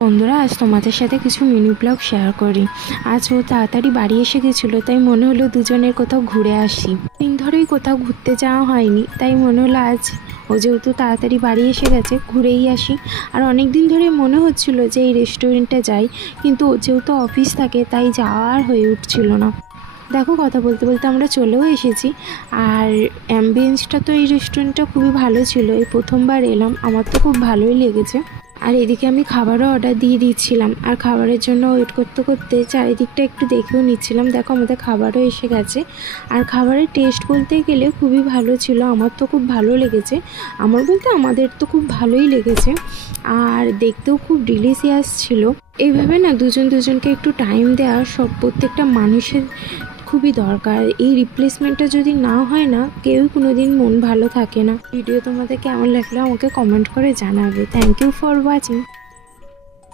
বন্ধুরা, আজ তোমাদের সাথে কিছু মিনি ব্লগ শেয়ার করি। আজ ও তাড়াতাড়ি বাড়ি এসে গেছিলো, তাই মনে হলো দুজনের কোথাও ঘুরে আসি। দিন ধরেই কোথাও ঘুরতে যাওয়া হয়নি, তাই মনে হলো আজ ও যেহেতু তাড়াতাড়ি বাড়ি এসে গেছে ঘুরেই আসি। আর অনেক দিন ধরে মনে হচ্ছিল যে এই রেস্টুরেন্টে যাই, কিন্তু ও যেহেতু অফিস থাকে তাই যাওয়ার হয়ে উঠছিল না। দেখো, কথা বলতে বলতে আমরা চলেও এসেছি। আর অ্যাম্বিয়েন্সটা তো এই রেস্টুরেন্টটা খুবই ভালো ছিল, এই প্রথমবার এলাম, আমার তো খুব ভালোই লেগেছে। আর এদিকে আমি খাবারও অর্ডার দিয়ে দিচ্ছিলাম, আর খাবারের জন্য ওয়েট করতে করতে চারিদিকটা একটু দেখেও নিচ্ছিলাম। দেখো, আমাদের খাবারও এসে গেছে। আর খাবারের টেস্ট বলতে গেলে খুবই ভালো ছিল, আমার তো খুব ভালো লেগেছে। আমার বলতে আমাদের তো খুব ভালোই লেগেছে, আর দেখতেও খুব ডিলিশিয়াস ছিল। এইভাবে না দুজন দুজনকে একটু টাইম দেওয়া প্রত্যেকটা মানুষের খুবই দরকার। এই রিপ্লেসমেন্টটা যদি না হয় না, কেউই কোনো দিন মন ভালো থাকে না। ভিডিও তোমাদের কেমন লাগলো আমাকে কমেন্ট করে জানাবে। Thank you for watching.